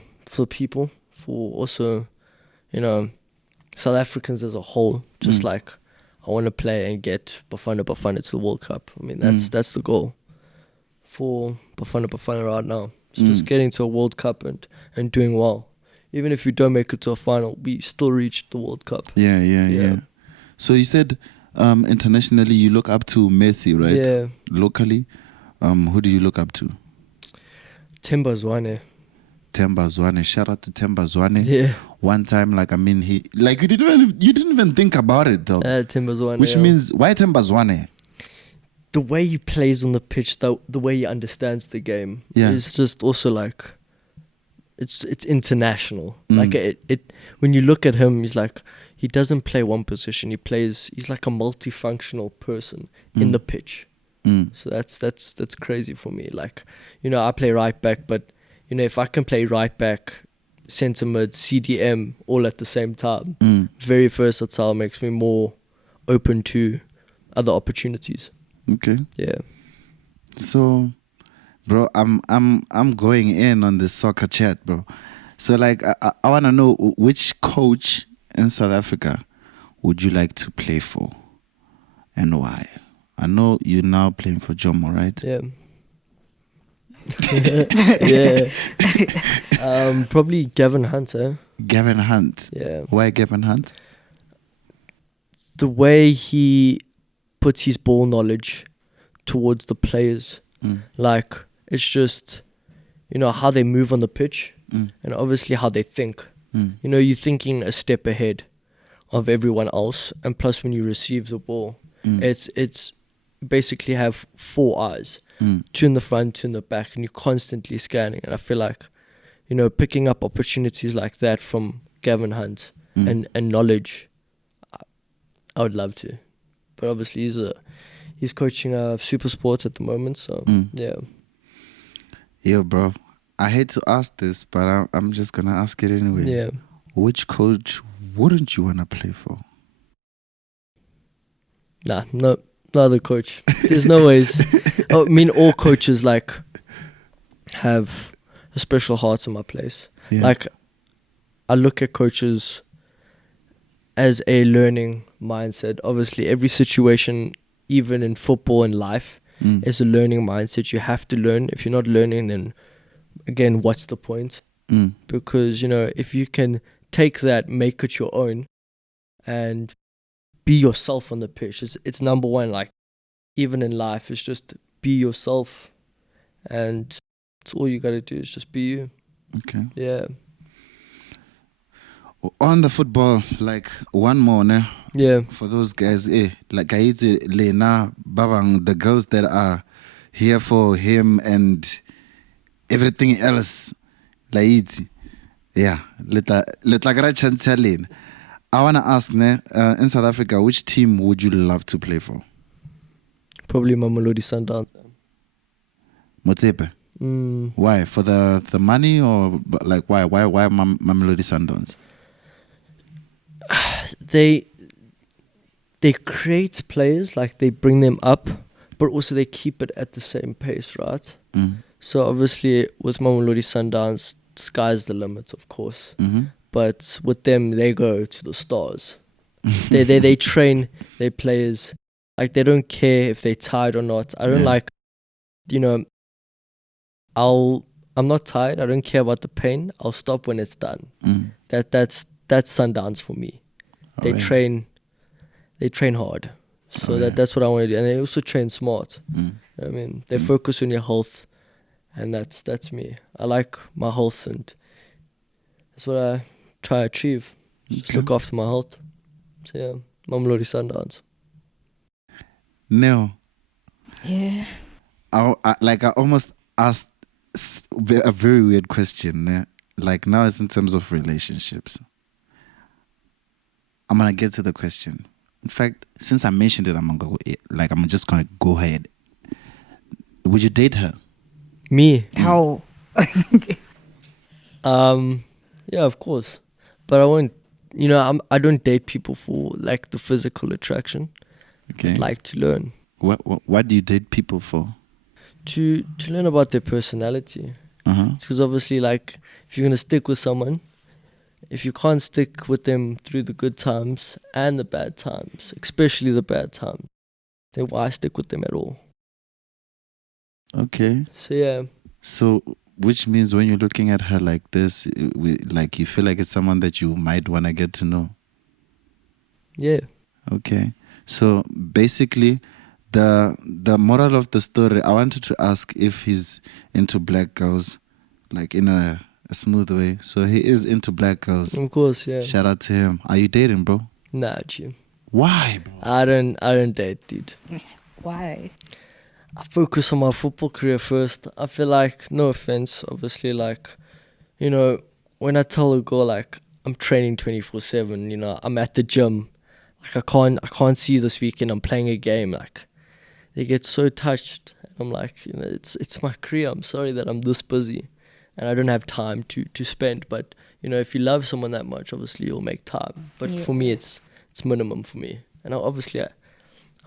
people, for also, South Africans as a whole. Just like, I want to play and get Bafana to the World Cup. I mean, that's the goal for Bafana right now. It's just getting to a World Cup and doing well. Even if we don't make it to a final, we still reach the World Cup. Yeah. So you said internationally you look up to Messi, right? Yeah. Locally, who do you look up to? Themba Zwane. Themba Zwane. Shout out to Themba Zwane. Yeah. One time, like, I mean, you didn't even think about it though. Themba Zwane. Which means, why Themba Zwane? the way he plays on the pitch, the way he understands the game is just also like it's international. Like it when you look at him, he's like he doesn't play one position. He's like a multifunctional person in the pitch. So that's crazy for me. Like, you know, I play right back, but you know, if I can play right back, centre mid, CDM all at the same time, very versatile, makes me more open to other opportunities. Okay. Yeah. So, bro, I'm going in on this soccer chat, bro. So, like, I want to know which coach in South Africa would you like to play for, and why? I know you're now playing for Jomo, right? Yeah. Yeah. Probably Gavin Hunter. Gavin Hunt. Yeah. Why Gavin Hunt? The way he puts his ball knowledge towards the players. Like, it's just, you know, how they move on the pitch and obviously how they think. You know, you're thinking a step ahead of everyone else. And plus, when you receive the ball, it's basically have 4 eyes. 2 in the front, 2 in the back, and you're constantly scanning. And I feel like, you know, picking up opportunities like that from Gavin Hunt and knowledge, I would love to. But obviously he's coaching Super Sports at the moment, so yeah. Yo, bro, I hate to ask this, but I'm just gonna ask it anyway. Yeah. Which coach wouldn't you wanna play for? Nah, no other coach. There's no ways. I mean, all coaches like have a special heart in my place. Yeah. Like, I look at coaches as a learning mindset. Obviously, every situation, even in football and life, is a learning mindset. You have to learn. If you're not learning, then again, what's the point? Because, you know, if you can take that, make it your own, and be yourself on the pitch. It's number one. Like, even in life, it's just be yourself, and it's all you gotta do is just be you. Okay. Yeah. On the football, like one more, ne? Yeah. For those guys, like I Lena, Babang, the girls that are here for him and everything else, like yeah, I wanna ask, ne, in South Africa, which team would you love to play for? Probably Mamelodi Sundowns. Motsepe. Why? For the money, or like why Mamelodi Sundowns? They create players, like they bring them up, but also they keep it at the same pace, right? So obviously with Mamelodi Sundowns, sky's the limit, of course. But with them, they go to the stars. They train their players. Like, they don't care if they're tired or not. I don't like, you know, I'm not tired. I don't care about the pain. I'll stop when it's done. That's Sundowns for me. They train hard. So that's what I want to do. And they also train smart. I mean, they focus on your health, and that's me. I like my health, and that's what I try to achieve. Just look after my health. So yeah, Mamelodi Sundowns. No. Yeah. I almost asked a very weird question. Ne? Like, now it's in terms of relationships. I'm gonna get to the question. In fact, since I mentioned it, I'm just gonna go ahead. Would you date her? Me? How? Yeah, of course. But I won't. You know, I don't date people for like the physical attraction. Okay. I'd like to learn. What do you date people for? To learn about their personality. Because obviously, like, if you're gonna stick with someone, if you can't stick with them through the good times and the bad times, especially the bad times, then why stick with them at all? Okay. So yeah. So, which means when you're looking at her like this, like you feel like it's someone that you might want to get to know. Yeah. Okay. So basically, the moral of the story, I wanted to ask if he's into black girls, like in a smooth way. So he is into black girls. Of course, yeah. Shout out to him. Are you dating, bro? Nah, G. Why, bro? I don't date, dude. Why? I focus on my football career first. I feel like, no offense, obviously, like, you know, when I tell a girl like I'm training 24/7, you know, I'm at the gym, like I can't see you this weekend. I'm playing a game. Like they get so touched. I'm like, you know, it's my career. I'm sorry that I'm this busy, and I don't have time to spend. But you know, if you love someone that much, obviously you'll make time. But for me, it's minimum for me. And obviously, I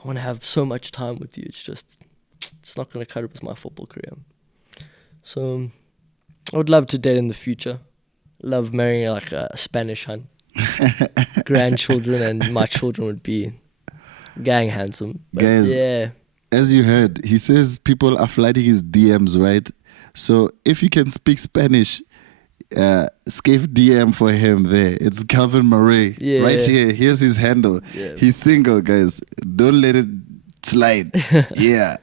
want to have so much time with you. It's not going to cut it with my football career. So I would love to date in the future. Love marrying like a Spanish hun. Grandchildren and my children would be gang handsome. But Guys, yeah. As you heard, he says people are flooding his DMs, right? So if you can speak Spanish, skip DM for him there. It's Kalvin Murray. Yeah. Right here. Here's his handle. Yeah. He's single, guys. Don't let it slide. Yeah.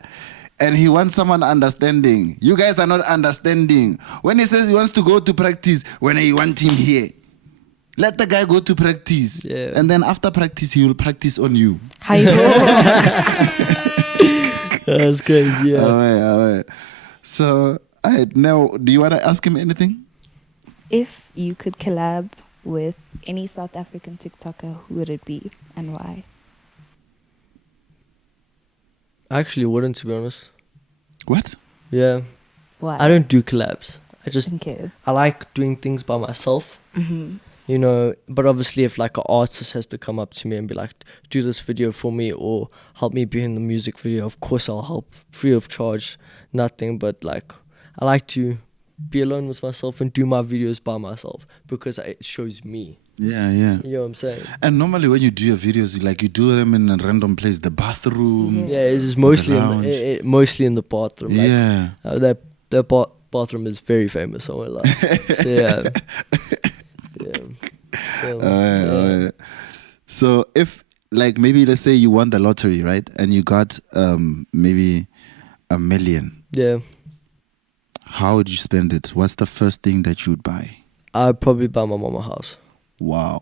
And he wants someone understanding. You guys are not understanding. When he says he wants to go to practice, when you want him here, let the guy go to practice. Yeah. And then after practice, he will practice on you. Hi. That's crazy, yeah. All right. So, now, do you want to ask him anything? If you could collab with any South African TikToker, who would it be and why? I actually wouldn't, to be honest. What? Yeah. Why? I don't do collabs. Okay. I like doing things by myself. Mm-hmm. You know, but obviously if like an artist has to come up to me and be like, do this video for me or help me be in the music video, of course I'll help, free of charge, nothing. But like, I like to be alone with myself and do my videos by myself because it shows me. Yeah. You know what I'm saying? And normally when you do your videos, you do them in a random place, the bathroom. Yeah, it's just mostly lounge. mostly in the bathroom. Like, Yeah. That bathroom is very famous. I won't lie. So yeah. So, Alright. So if maybe let's say you won the lottery, right? And you got maybe $1 million. Yeah. How would you spend it? What's the first thing that you would buy? I'd probably buy my mama a house. Wow.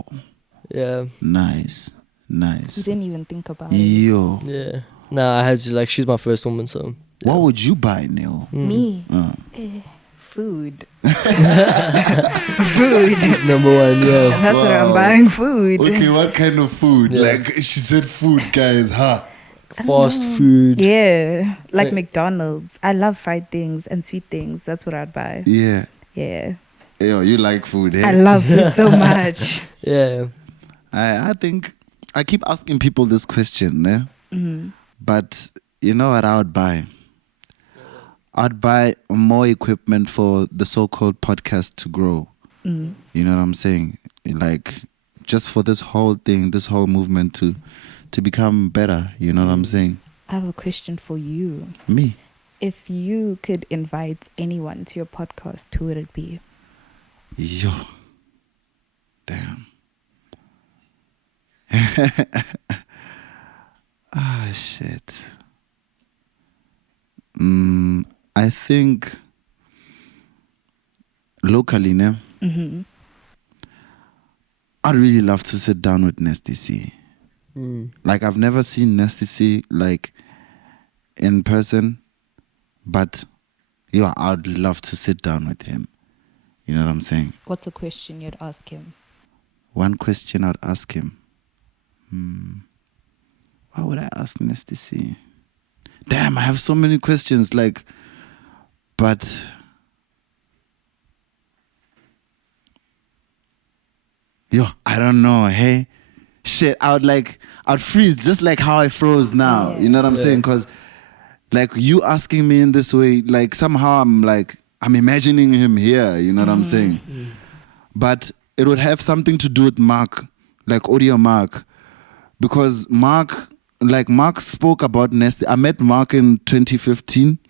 Yeah. Nice. You didn't even think about it. Yo. Yeah. Nah, I had to she's my first woman, so. Yeah. What would you buy, Neil? Me? Food. Food. Number one, yeah. That's what I'm buying, food. Okay, what kind of food? Yeah. She said food, guys, huh? Fast food. Yeah, like Wait. McDonald's. I love fried things and sweet things. That's what I'd buy. Yeah. Yeah. Yo, you like food, eh? I love food so much. Yeah. I think I keep asking people this question, eh? Mm-hmm. But you know what I would buy? I'd buy more equipment for the so-called podcast to grow. Mm. You know what I'm saying? Just for this whole thing, this whole movement to become better. You know what I'm saying? I have a question for you. Me? If you could invite anyone to your podcast, who would it be? Yo. Damn. Ah, shit. I think locally, ne? Mm-hmm. I'd really love to sit down with Nasty C. I've never seen Nasty C in person, but I'd love to sit down with him. You know what I'm saying? What's a question you'd ask him? One question I'd ask him. What would I ask Nasty C? Damn, I have so many questions. But I don't know. Hey, shit, I'd freeze just like how I froze now. Yeah. You know what I'm saying? Because you asking me in this way, somehow I'm imagining him here. You know what I'm saying? But it would have something to do with Mark, audio Mark, because Mark spoke about Nasty. I met Mark in 2015.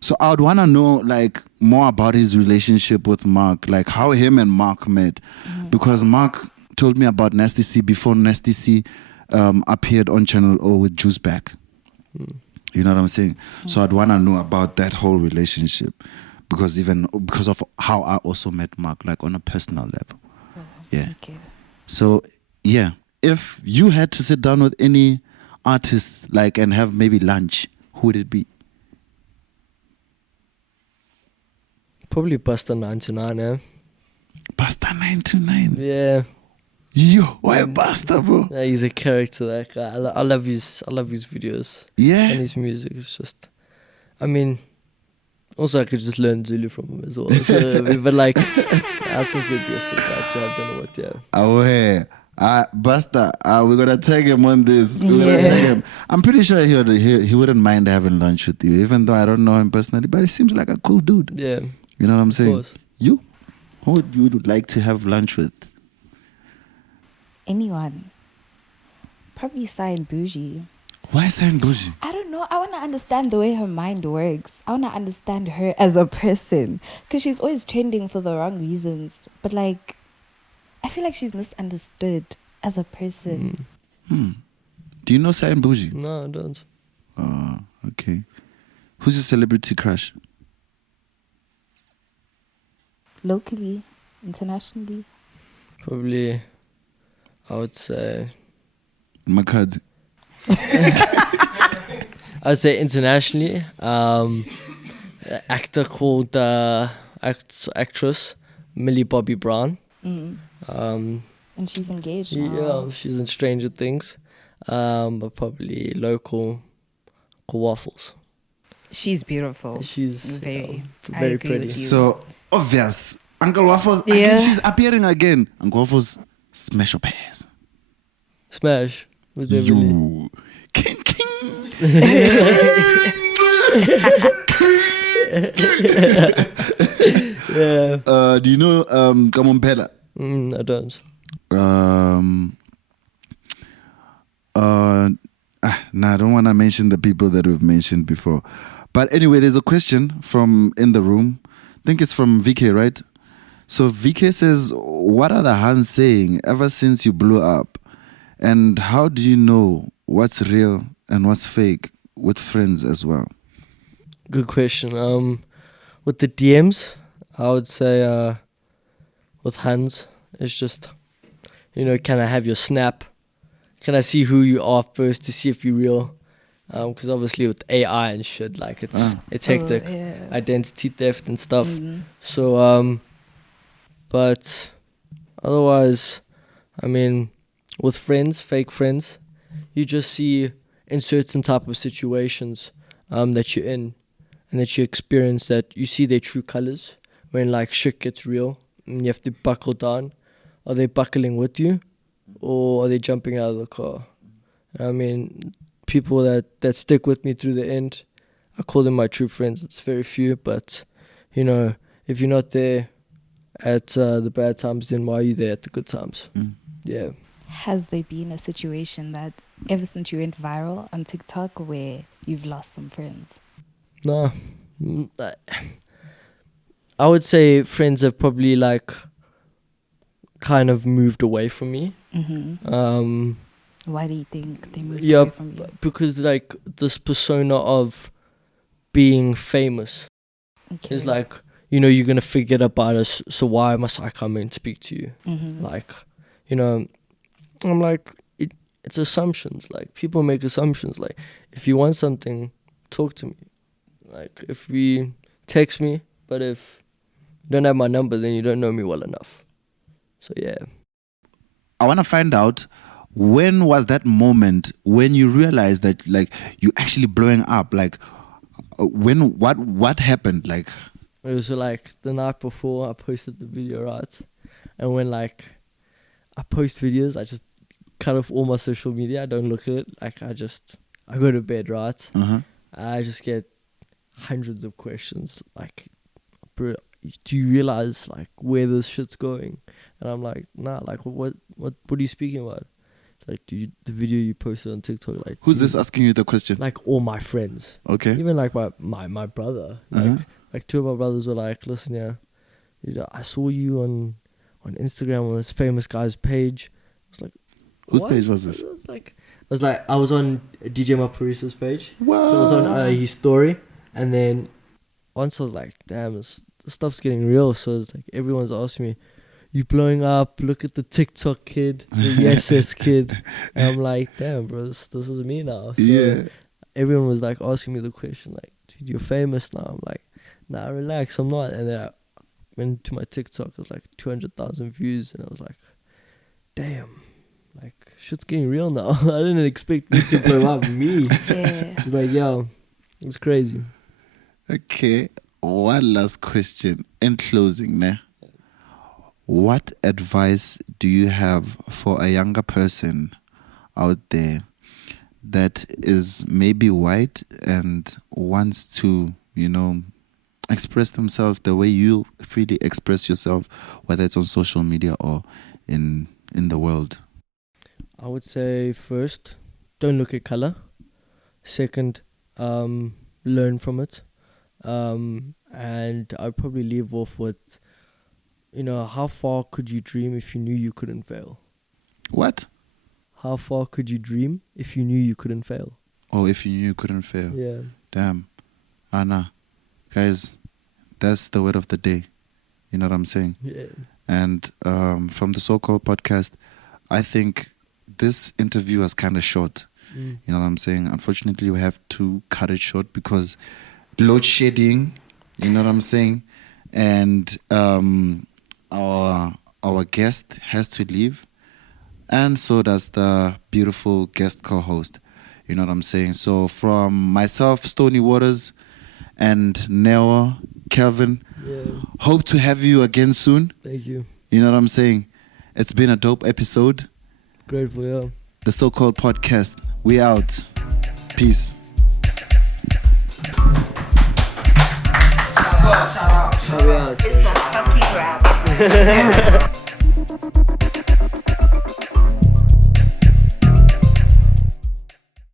So I would want to know more about his relationship with Mark, how him and Mark met. Because Mark told me about Nasty C before Nasty C appeared on Channel O with Juice Back. You know what I'm saying? So I'd want to know about that whole relationship because of how I also met Mark, on a personal level. Yeah. Okay. So, yeah, if you had to sit down with any artist, and have maybe lunch, who would it be? Probably Buster 99, eh? Buster 929. Yeah. Yo, why Buster, bro? Yeah, he's a character, that guy. I love his videos Yeah. and his music. It's just, I mean, also I could just learn Zulu from him as well. So, but like, I think it'd be a sick guy to have done what, yeah. Away. Buster, we're gonna tag him on this. We're gonna Yeah. tag him. I'm pretty sure he wouldn't mind having lunch with you, even though I don't know him personally, but he seems like a cool dude. Yeah, You know what I'm of saying? course. You? Who would you like to have lunch with? Anyone. Probably Sai and Bougie. Why San Bougie? I don't know. I want to understand the way her mind works. I want to understand her as a person. Because she's always trending for the wrong reasons. But like, I feel like she's misunderstood as a person. Do you know San Bougie? No, I don't. Oh, okay. Who's your celebrity crush? Locally, internationally. Probably, I would say, Makadzi. I'd say internationally, actor called actress Millie Bobby Brown. And she's engaged now. Yeah, she's in Stranger Things. But probably local Waffles. She's beautiful. She's Very. I very agree pretty. with you. So obvious. Uncle Waffles, Yeah. again, she's appearing again. Uncle Waffles, smash your pants. Smash was there really? You. King, king. Yeah. Do you know Kamompela? I don't. I don't want to mention the people that we've mentioned before. But anyway, there's a question from in the room. I think it's from VK, right? So VK says, what are the Hans saying ever since you blew up? And how do you know what's real and what's fake with friends as well? Good question. With the DMs, I would say with Hans, it's just, can I have your snap? Can I see who you are first to see if you're real? Because obviously with AI and shit, like it's hectic, yeah. identity theft and stuff. So, but otherwise, I mean, with friends, fake friends, you just see in certain type of situations that you're in and that you experience that you see their true colors when like shit gets real and you have to buckle down. Are they buckling with you or are they jumping out of the car? I mean, people that stick with me through the end, I call them my true friends. It's very few, but if you're not there at the bad times, then why are you there at the good times? Yeah. Has there been a situation that ever since you went viral on TikTok where you've lost some friends? No. I would say friends have probably like kind of moved away from me. Why do you think they moved away from you? Because like this persona of being famous is like, you're gonna forget about us, so why must I come and speak to you? Like, I'm like, it's assumptions. Like, people make assumptions. Like, if you want something, talk to me. Like, if we text me, but if you don't have my number, then you don't know me well enough. So yeah. I want to find out, when was that moment when you realized that like you actually blowing up? Like, what happened? Like, it was like the night before I posted the video, right? And when like I post videos, I just cut off all my social media. I don't look at it. Like, I go to bed, right? I just get hundreds of questions like, bro, do you realize like where this shit's going? And I'm like, nah, like what are you speaking about? It's like, the video you posted on TikTok, like, who's this asking you the question? like all my friends. Okay. Even like my brother. Like two of my brothers were like, listen, yeah, I saw you on Instagram on this famous guy's page. I was like, whose what? page was this? I was on DJ Mapurisa's page. What? So I was on his story, and then once I was like, damn, this stuff's getting real. So it's like everyone's asking me, you blowing up? Look at the TikTok kid, the YesS kid. And I'm like, damn, bro, this is me now. So Yeah. everyone was like asking me the question, like, dude, you're famous now. I'm like, nah, relax, I'm not. And then went to my TikTok, it was like 200,000 views, and I was like, damn, like shit's getting real now. I didn't expect me to blow up. Me, Yeah. it's like, yo, it's crazy. Okay, one last question in closing, ne? What advice do you have for a younger person out there that is maybe white and wants to, express themselves the way you freely express yourself, whether it's on social media or in the world? I would say first, don't look at color. Second, learn from it. And I'd probably leave off with, how far could you dream if you knew you couldn't fail? What? How far could you dream if you knew you couldn't fail? Oh, if you knew you couldn't fail. Yeah. Damn. Anna. Guys, that's the word of the day. You know what I'm saying? Yeah. And from the so-called podcast, I think this interview was kind of short. Mm. You know what I'm saying? Unfortunately, we have to cut it short because load shedding, you know what I'm saying? And our guest has to leave. And so does the beautiful guest co-host. You know what I'm saying? So from myself, Stoney Waters, and Neo, Kalvin, hope to have you again soon. Thank you. You know what I'm saying? It's been a dope episode. Grateful, yeah. The so-called podcast. We out. Peace. Shout out. It's a puppy rap.